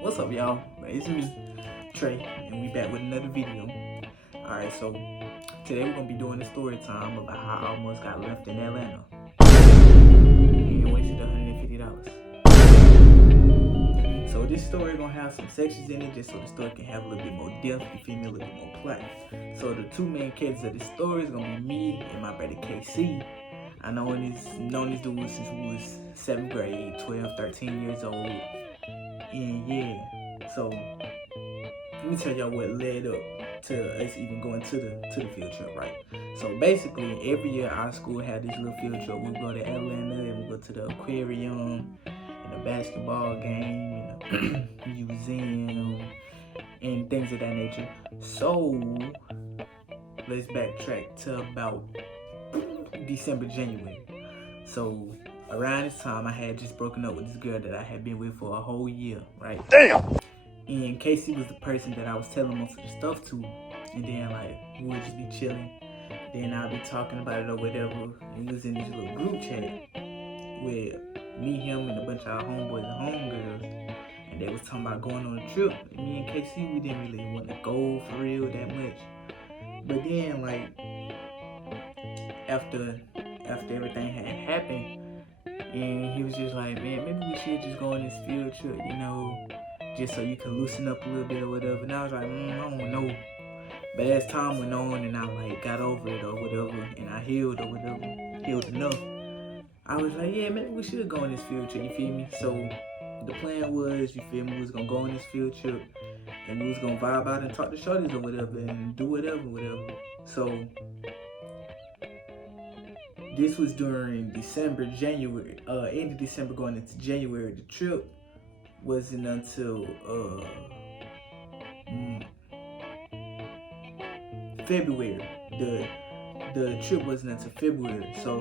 What's up, y'all? It's me, Trey, and we back with another video. Alright, so today we're gonna be doing a story time about how I almost got left in Atlanta and wasted $150. So this story gonna have some sections in it just so the story can have a little bit more depth, you feel me, a little bit more plot. So the two main characters of this story is gonna be me and my brother KC. I known this dude since we was 7th grade, 12, 13 years old. And yeah, so let me tell y'all what led up to us even going to the field trip, right? So basically, every year our school had this little field trip. We go to Atlanta and we go to the aquarium and the basketball game and the museum and things of that nature. So let's backtrack to about December, January. So around this time, I had just broken up with this girl that I had been with for a whole year, right? Damn! And Casey was the person that I was telling most of the stuff to. And then, like, we would just be chilling. Then I'd be talking about it or whatever. And we was in this little group chat with me, him, and a bunch of our homeboys and homegirls. And they was talking about going on a trip. And me and Casey, we didn't really want to go for real that much. But then, like, after everything had happened, and he was just like, man, maybe we should just go on this field trip, you know, just so you can loosen up a little bit or whatever. And I was like, I don't know. But as time went on and I like got over it or whatever, and I healed or whatever, healed enough, I was like, yeah, maybe we should go on this field trip, you feel me? So the plan was, you feel me, we was gonna go on this field trip and we was gonna vibe out and talk to shorties or whatever and do whatever. So this was during December, January, end of December going into January. The trip wasn't until February. The trip wasn't until February. So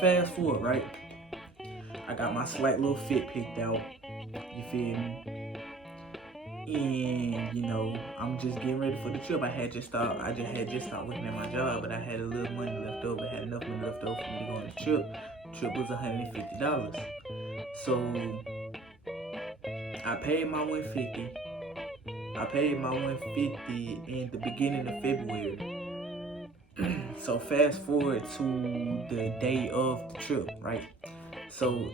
fast forward, right? I got my slight little fit picked out. You feel me? And you know, I'm just getting ready for the trip. I had just started working at my job, but I had a little money left over. Had enough money left over for me to go on the trip. The trip was $150. So I paid my $150. I paid my $150 in the beginning of February. So fast forward to the day of the trip, right? So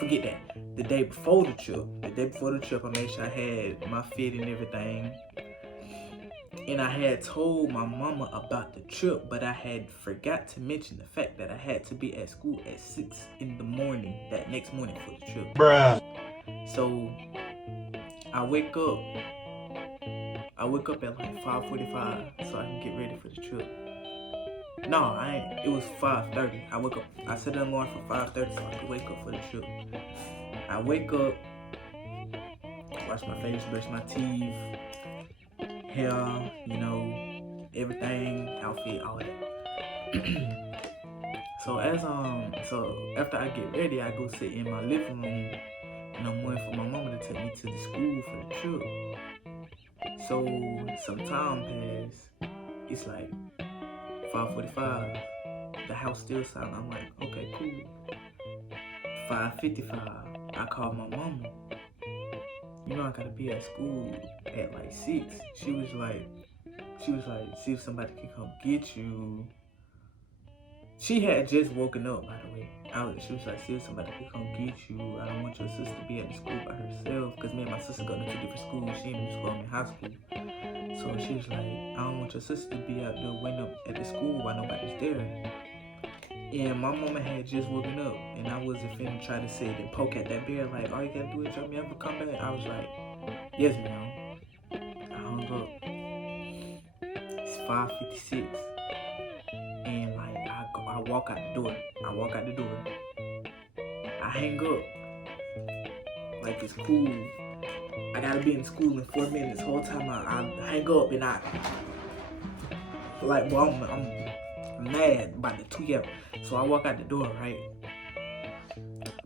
forget that. The day before the trip, I made sure I had my fit and everything. And I had told my mama about the trip, but I had forgot to mention the fact that I had to be at school at 6 in the morning, that next morning for the trip. Bruh. So I wake up at like 5:45 so I can get ready for the trip. No, I ain't. It was 5:30. I set an alarm for 5:30 so I could wake up for the trip. I wake up, wash my face, brush my teeth, hair, you know, everything, outfit, all that. So after I get ready, I go sit in my living room and I'm waiting for my mama to take me to the school for the trip. So some time passed. It's like 5:45. The house still silent. I'm like, okay, cool. 5:55. I called my mama. You know I gotta be at school at like 6. She was like, see if somebody can come get you. She had just woken up, by the way. She was like, see if somebody can come get you. I don't want your sister to be at the school by herself, because me and my sister go to 2 different schools. She in middle school, I'm in high school. So she was like, I don't want your sister to be out there waiting up at the school while nobody's there. And my mama had just woken up, and I wasn't finna try to sit and poke at that bear like, all you gotta do is drop me up and come back. I was like, yes, ma'am. I hung up. It's 5:56, and like I walk out the door. I hang up. Like it's cool. I gotta be in school in 4 minutes. Whole time I hang up and I'm mad about the tweak out. So I walk out the door, right?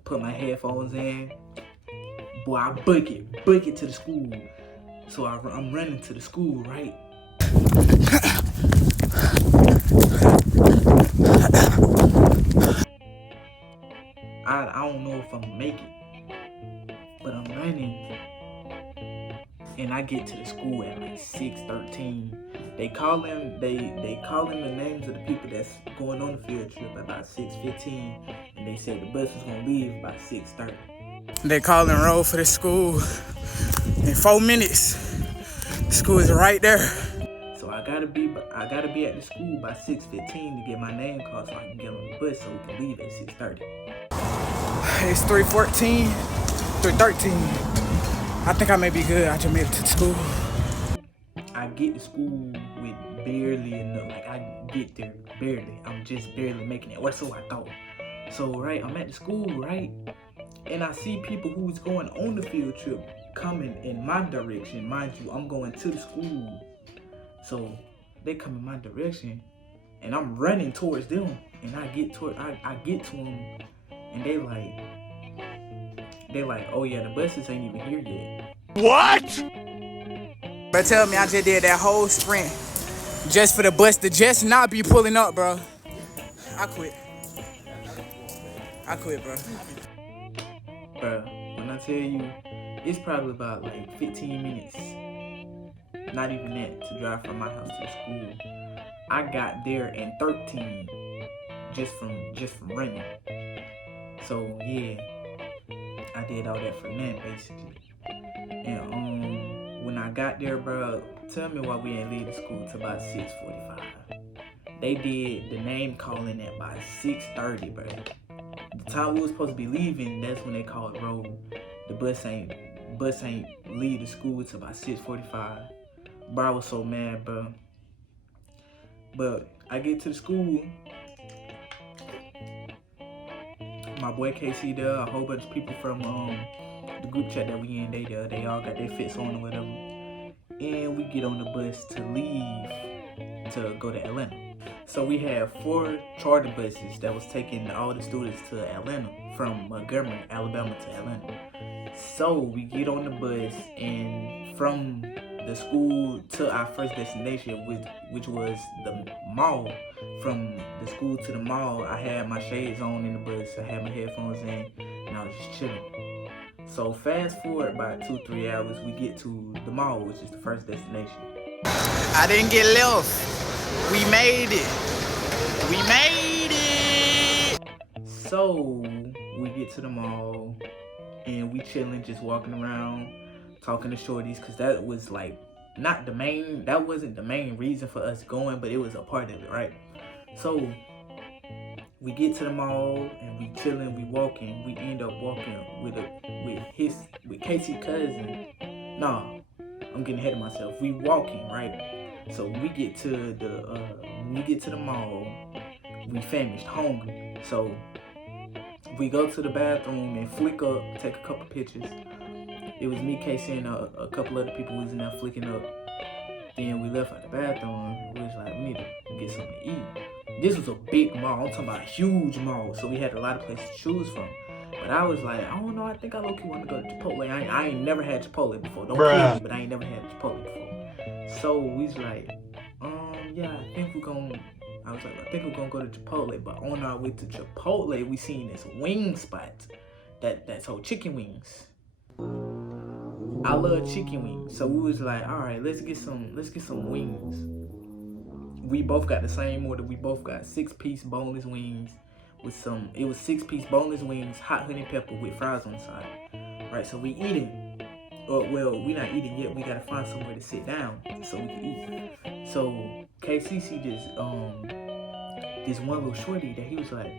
Put my headphones in. Boy, I book it to the school. So I'm running to the school, right? I don't know if I'm gonna make it, but I'm running, and I get to the school at like 6:13. They calling the names of the people that's going on the field trip at about 6:15, and they said the bus was gonna leave about 6:30. They calling roll for the school in 4 minutes. The school is right there. So I gotta be at the school by 6:15 to get my name called so I can get on the bus so we can leave at 6:30. It's 3:14, 3:13. I think I may be good. I just made it to school. I get to school with barely enough. Like I get there barely. I'm just barely making it. Or so I thought. So right, I'm at the school, right? And I see people who's going on the field trip coming in my direction. Mind you, I'm going to the school. So they come in my direction and I'm running towards them. And I get to them and they like, oh yeah, the buses ain't even here yet. What? But tell me I just did that whole sprint just for the bus to just not be pulling up, bro. I quit, bro. Bro, when I tell you, it's probably about like 15 minutes, not even that, to drive from my house to the school. I got there in 13 just from running. So yeah, I did all that for that basically. And when I got there, bro, tell me why we ain't leave the school till about 6:45. They did the name calling at by 6:30, bro. The time we was supposed to be leaving, that's when they called roll. The bus ain't leave the school till about 6:45. Bro, I was so mad, bro. But I get to the school. My boy KC there, a whole bunch of people from the group chat that we in, they all got their fits on or whatever. And we get on the bus to leave to go to Atlanta. So we had 4 charter buses that was taking all the students to Atlanta, from Montgomery, Alabama to Atlanta. So we get on the bus, and from the school to our first destination, which was the mall. From the school to the mall, I had my shades on in the bus, I had my headphones in, and I was just chilling. So fast forward about 2-3 hours, we get to the mall, which is the first destination. I didn't get left. We made it. We made it. So we get to the mall, and we chilling, just walking around, talking to shorties, cause that was like that wasn't the main reason for us going, but it was a part of it, right? So we get to the mall and we chilling, we walking. We end up walking with Casey's cousin. Nah, I'm getting ahead of myself. We walking, right? So we get to the mall. We famished, hungry. So we go to the bathroom and flick up, take a couple pictures. It was me, Casey, and a couple other people who was in there flicking up. Then we left out the bathroom. We was like, we need to get something to eat. This was a big mall. I'm talking about a huge mall. So we had a lot of places to choose from. But I was like, I don't know. I think I low-key want to go to Chipotle. I ain't never had Chipotle before. Don't kill me, but I ain't never had Chipotle before. So we was like, yeah, I think we're going to go to Chipotle. But on our way to Chipotle, we seen this wing spot. That's whole chicken wings. I love chicken wings, so we was like, all right, let's get some wings. We both got the same order. We both got 6-piece boneless wings with it was 6-piece boneless wings, hot honey pepper with fries on the side. Right, so we eating. Well, we not eating yet. We gotta find somewhere to sit down so we can eat. So KC see this one little shorty that he was like,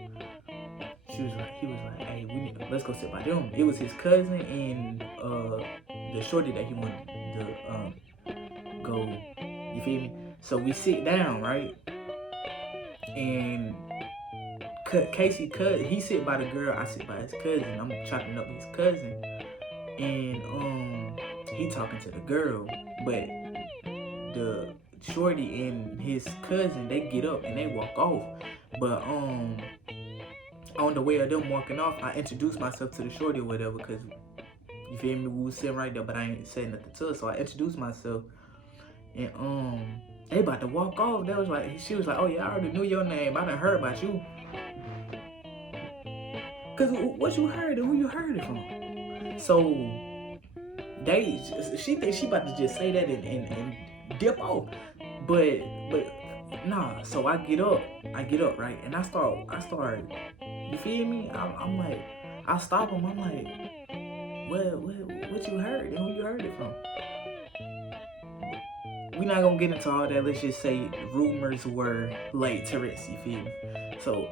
hey, let's go sit by them. It was his cousin and the shorty that he wanted to go. You feel me? So we sit down, right? And Casey, he sit by the girl, I sit by his cousin. I'm chopping up his cousin, and he talking to the girl, but the shorty and his cousin, they get up and they walk off. But on the way of them walking off, I introduced myself to the shorty or whatever, because, you feel me, we was sitting right there, but I ain't saying nothing to her, so I introduced myself, and they about to walk off. She was like, oh yeah, I already knew your name, I done heard about you. Cause what you heard and who you heard it from. So she thinks she about to just say that and dip off. But nah. So I get up, right, and I start. You feel me? I'm like, I stop him. I'm like, what you heard and who you heard it from? We're not gonna get into all that. Let's just say rumors were like Tourette's. You feel me? So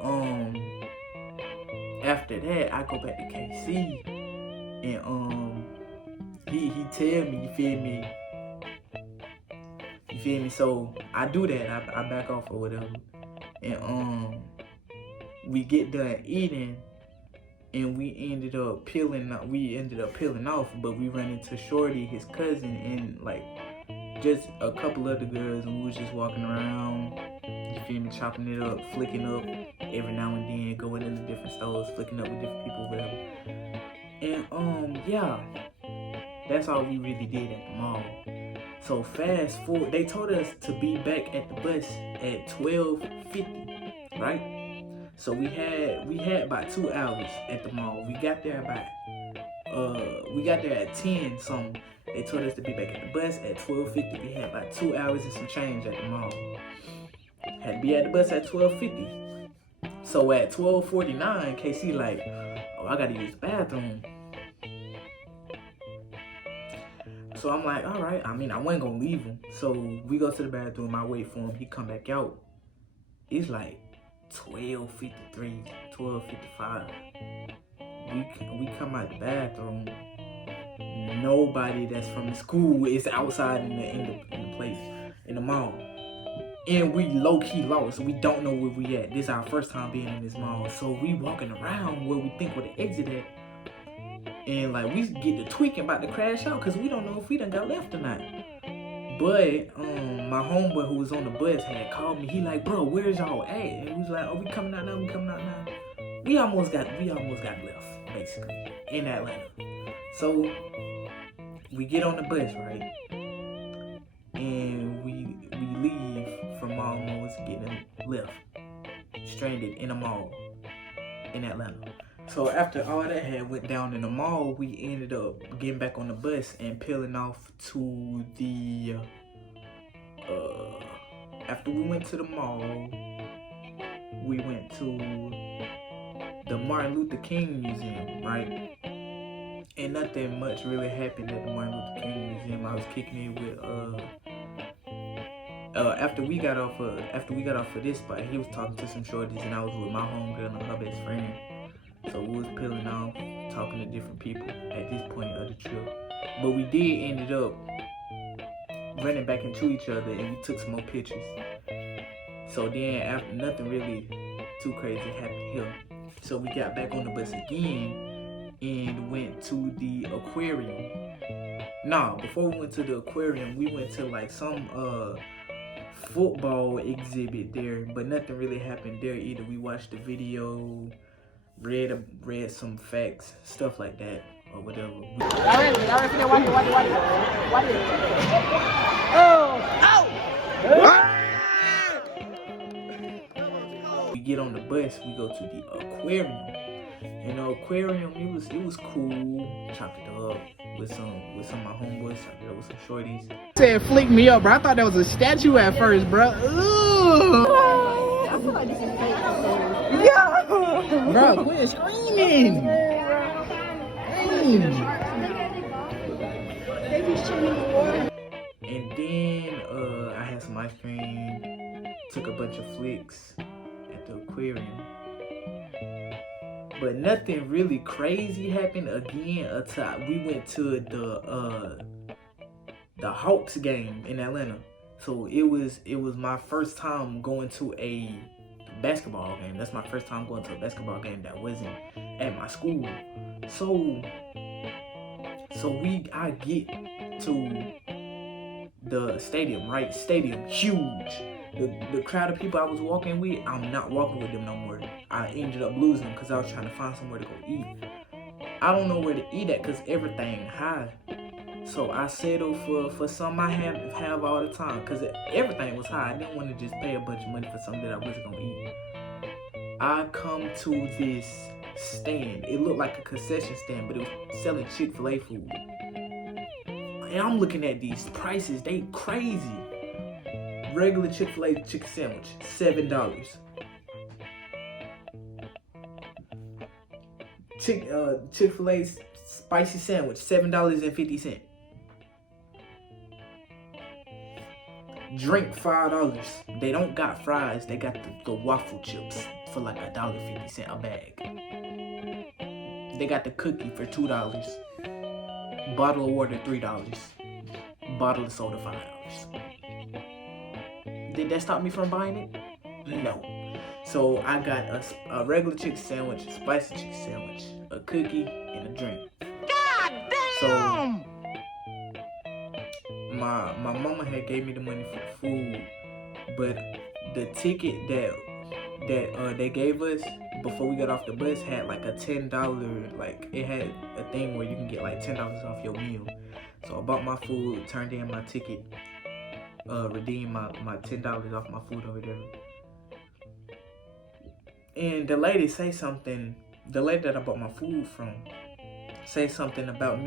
after that, I go back to KC, and he tell me, you feel me? So I do that. I back off or whatever, and we get done eating, and we ended up peeling off, but we run into Shorty, his cousin, and like just a couple other girls, and we was just walking around, you feel me, chopping it up, flicking up every now and then, going into different stores, flicking up with different people, whatever. And yeah, that's all we really did at the mall. So fast forward, they told us to be back at the bus at 12:50, right? So we had about 2 hours at the mall. We got there at 10 something. They told us to be back at the bus at 12:50. We had about 2 hours and some change at the mall. Had to be at the bus at 12:50. So at 12:49, KC like, oh, I gotta use the bathroom. So I'm like, all right. I mean, I wasn't gonna leave him. So we go to the bathroom. I wait for him. He come back out. It's like 12:53, 12:55. We come out the bathroom. Nobody that's from the school is outside in the place, in the mall. And we low-key lost. We don't know where we at. This is our first time being in this mall. So we walking around where we think where the exit at. And like we get to tweaking about to crash out because we don't know if we done got left or not. But my homeboy who was on the bus had called me. He like, bro, where's y'all at? And we was like, oh, we coming out now. We almost got left, basically, in Atlanta. So we get on the bus, right? And we leave from almost getting left, stranded in a mall in Atlanta. So after all that had went down in the mall, we ended up getting back on the bus and peeling off to the, after we went to the mall, we went to the Martin Luther King Museum, right? And nothing much really happened at the Martin Luther King Museum. I was kicking it with, after we got off of this spot, he was talking to some shorties, and I was with my homegirl and her best friend. So we was peeling off, talking to different people at this point of the trip. But we did ended up running back into each other, and we took some more pictures. So then after, nothing really too crazy happened here. So we got back on the bus again and went to the aquarium. Nah, before we went to the aquarium, we went to like some football exhibit there, but nothing really happened there either. We watched the video, read some facts, stuff like that, or whatever. We get on the bus, we go to the aquarium. In the aquarium, it was cool. Chopped it up with some of my homeboys, chopped it up with some shorties. Said flick me up, bro. I thought that was a statue at first, bro. Ooh. I feel like this is fake. Yeah. Bro, quit screaming. And then I had some ice cream, took a bunch of flicks at the aquarium. But nothing really crazy happened again until we went to the Hawks game in Atlanta. So it was my first time going to a basketball game. That's my first time going to a basketball game that wasn't at my school. So I get to the stadium, right? Stadium, huge. The crowd of people I was walking with, I'm not walking with them no more. I ended up losing them because I was trying to find somewhere to go eat. I don't know where to eat at because everything high. So I settled for something I have all the time because everything was high. I didn't want to just pay a bunch of money for something that I wasn't going to eat. I come to this stand. It looked like a concession stand, but it was selling Chick-fil-A food. And I'm looking at these prices, they crazy. Regular Chick-fil-A chicken sandwich, $7. Chick-fil-A spicy sandwich, $7.50. Drink, $5. They don't got fries, they got the waffle chips for like $1.50 a bag. They got the cookie for $2. Bottle of water, $3. Bottle of soda, $5. Did that stop me from buying it? No. So I got a regular chicken sandwich, a spicy chicken sandwich, a cookie, and a drink. God damn! So my mama had gave me the money for the food, but the ticket that they gave us before we got off the bus had like a $10, like it had a thing where you can get like $10 off your meal. So I bought my food, turned in my ticket, redeemed my $10 off my food over there. And the lady say something, the lady that I bought my food from, say something about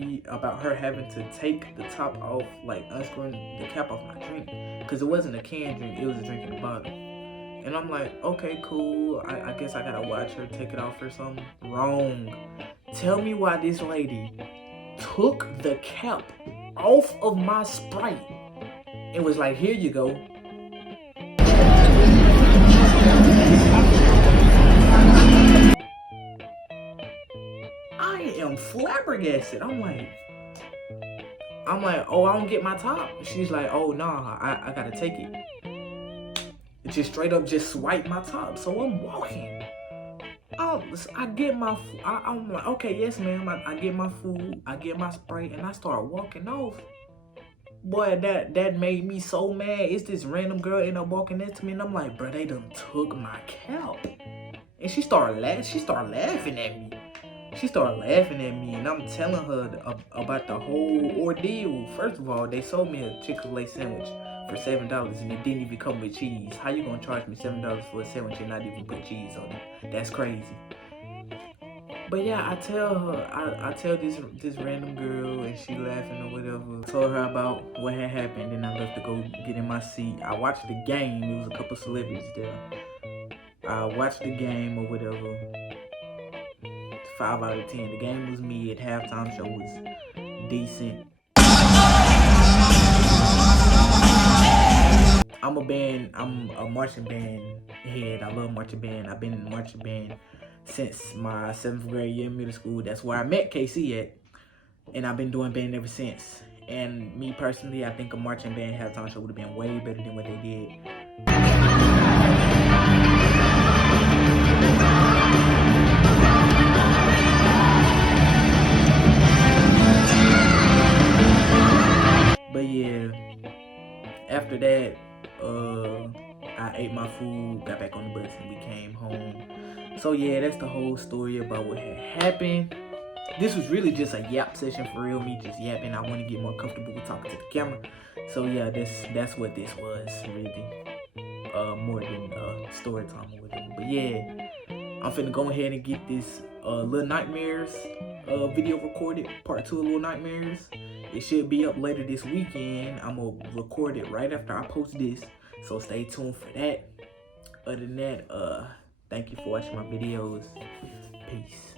her having to take the top off, like unscrewing the cap off my drink. Cause it wasn't a canned drink, it was a drink in a bottle. And I'm like, okay, cool. I guess I gotta watch her take it off or something. Wrong. Tell me why this lady took the cap off of my Sprite and was like, here you go. I am flabbergasted. I'm like, oh, I don't get my top. She's like, oh, nah, I gotta take it. Just straight up just swipe my top. So I'm walking. I get my I'm like, okay, yes, ma'am. I get my food, I get my Sprite, and I start walking off. Boy, that made me so mad. It's this random girl end up walking next to me, and I'm like, bro, they done took my cap. And she started laughing at me. She started laughing at me, and I'm telling her about the whole ordeal. First of all, they sold me a Chick-fil-A sandwich for $7, and it didn't even come with cheese. How you gonna charge me $7 for a sandwich and not even put cheese on it? That's crazy. But yeah, I tell this random girl, and she laughing or whatever. Told her about what had happened, and I left to go get in my seat. I watched the game. There was a couple celebrities there. I watched the game or whatever. 5 out of 10. The game was mid. Halftime show was decent. I'm a marching band head. I love marching band. I've been in the marching band since my 7th grade year in middle school. That's where I met KC at. And I've been doing band ever since. And me personally, I think a marching band halftime show would have been way better than what they did. But yeah, after that, I ate my food, got back on the bus, and we came home. So yeah, that's the whole story about what had happened. This was really just a yap session for real, me just yapping. I want to get more comfortable with talking to the camera. So yeah, that's what this was, really. More than story time or whatever. But yeah, I'm finna go ahead and get this Little Nightmares video recorded, part 2 of Little Nightmares. It should be up later this weekend. I'm gonna record it right after I post this, so stay tuned for that. Other than that, thank you for watching my videos. Peace.